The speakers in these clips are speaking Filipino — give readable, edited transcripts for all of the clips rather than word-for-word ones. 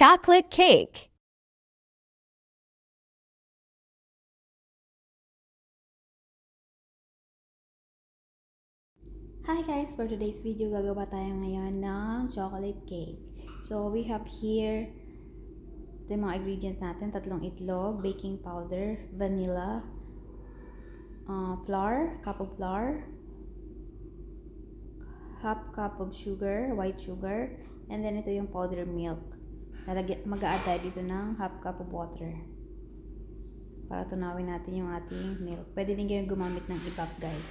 chocolate cake. Hi guys! For today's video, gagawa tayo ngayon ng chocolate cake. So, we have here ito yung mga ingredients natin. 3 itlog, baking powder, vanilla, flour, cup of flour, half cup of sugar, white sugar, and then ito yung powdered milk. Mag-a-add tayo dito ng half cup of water para tunawin natin yung ating milk. Pwede din kayong gumamit ng evap guys.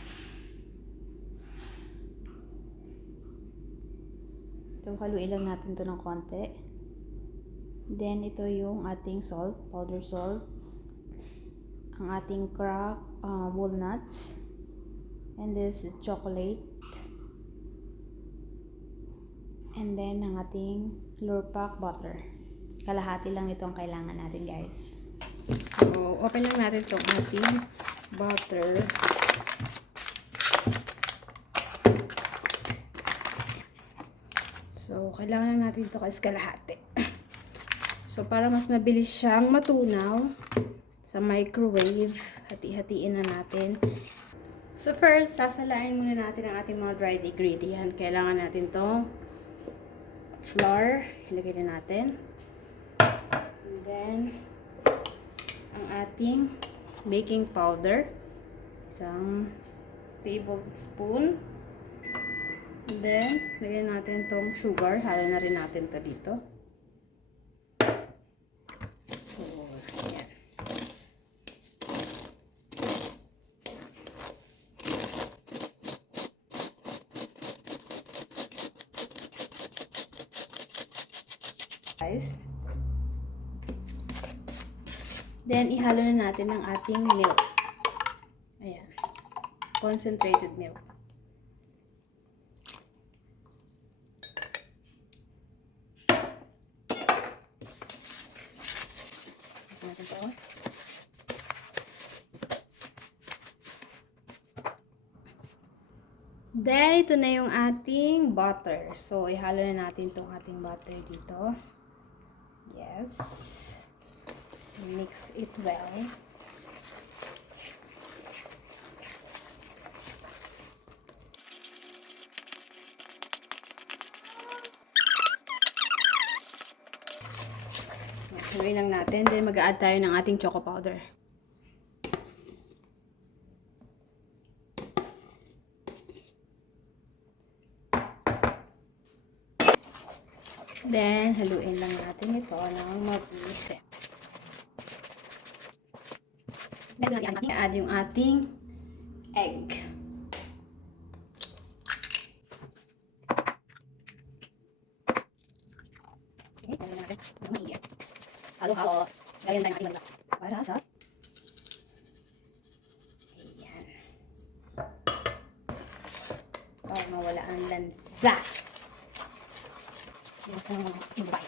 So, haluin lang natin ito ng konti. Then, ito yung ating salt, powder salt. Ang ating cracked walnuts. And this is chocolate. And then, ang ating Lurpak butter. Kalahati lang ito ang kailangan natin, guys. So, open lang natin itong ating butter. So, kailangan lang natin ito kasi kalahati. So, para mas mabilis siyang matunaw sa microwave, hati-hatiin na natin. So, first, sasalain muna natin ang ating mga dried ingredient. Kailangan natin itong flour. Ilagay na natin. And then, ang ating baking powder. 1 tablespoon. And then, lagyan natin itong sugar. Halo na rin natin ito dito. So, ayan. Guys. Then, ihalo na natin ang ating milk. Ayan. Concentrated milk. Then, ito na yung ating butter. So, ihalo na natin itong ating butter dito. Yes. Mix it well. Haluin lang natin. Then, mag-a-add tayo ng ating choco powder. Then, haluin lang natin ito ng mabuti. Then, i-add yung ating egg. Okay, haluin natin ng maigi. Halo-halo. Lagyan tayo ng ating vanilla. Para sa ayan. Para mawala ang lansa. Sa mga ibabay.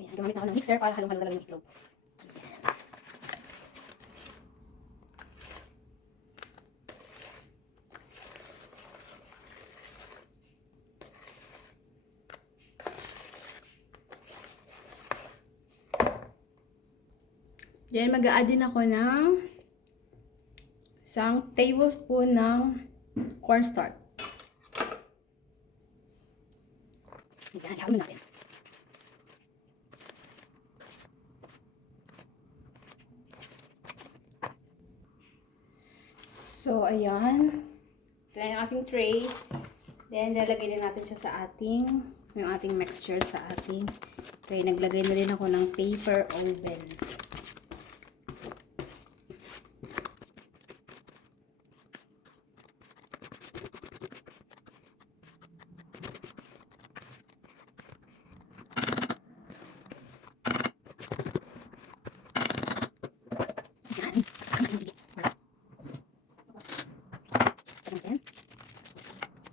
Ayan, gumamit ako ng mixer para halong-halo talaga yung itlog. Ayan. Diyan, mag-a-add din ako ng 1 tablespoon ng cornstarch. Ayan, ihalo natin. So, ayan. Ito na yung ating tray. Then, lalagay na natin siya sa yung ating mixture sa ating tray. Naglagay na rin ako ng paper oven.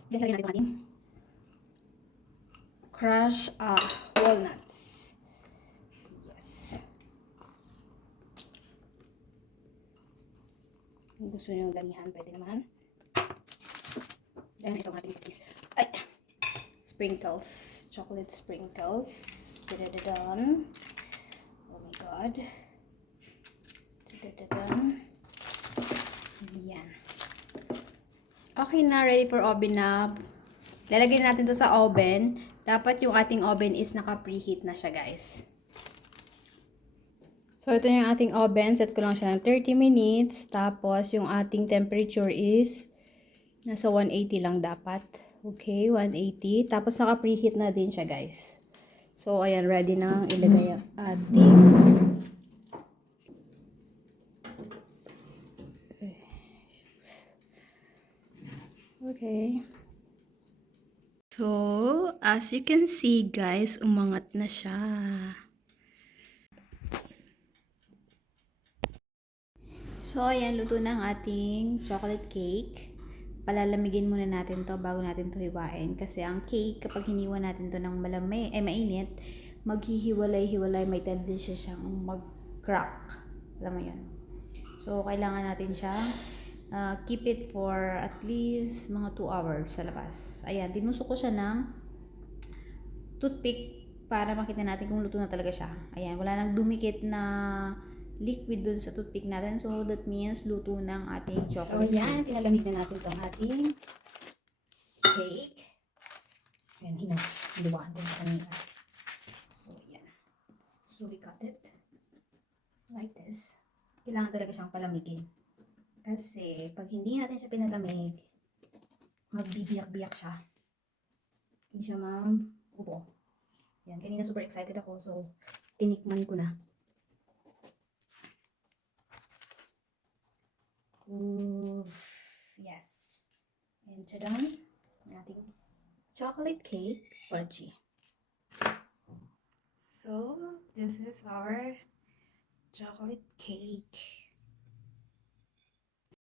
Lagyan natin ating crushed walnuts. Yes. Kung gusto nyo damihan, pwede naman. Then, itong ating cookies. Ay! Sprinkles. chocolate sprinkles. Da-da-da-dun. Oh my god. Da-da-da-dun. Yan. Okay na, ready for oven na. Lalagyan natin to sa oven. Dapat yung ating oven is naka-preheat na siya, guys. So, ito yung ating oven. Set ko lang siya ng 30 minutes. Tapos, yung ating temperature is nasa 180 lang dapat. Okay, 180. Tapos, naka-preheat na din siya, guys. So, ayan, ready na ilagay ang ating okay. So, as you can see, guys, umangat na siya. So, ayan, luto na ang ating chocolate cake. Palalamigin muna natin to bago natin to hiwain. Kasi ang cake, kapag hiniwa natin to ng mainit, maghihiwalay-hiwalay, may tendency siyang mag-crack. Alam mo yun. So, kailangan natin siyang keep it for at least mga 2 hours sa labas. Ayan, tinusok ko siya ng toothpick para makita natin kung luto na talaga siya. Ayan, wala nang dumikit na liquid dun sa toothpick natin. So, that means luto ng ating chocolate. So, yan. Pinalamig na natin itong ating cake. Ayan, hinuwaan ko sa kanila. So, yan. So, we cut it like this. Kailangan talaga siyang palamigin. Kasi, pag hindi natin siya pinalamig, magbibiyak-biyak siya. Hindi siya ubo. Yan, kanina super excited ako. So, tinikman ko na. Ooh, yes. And tada, ating chocolate cake fudgy. So, this is our chocolate cake.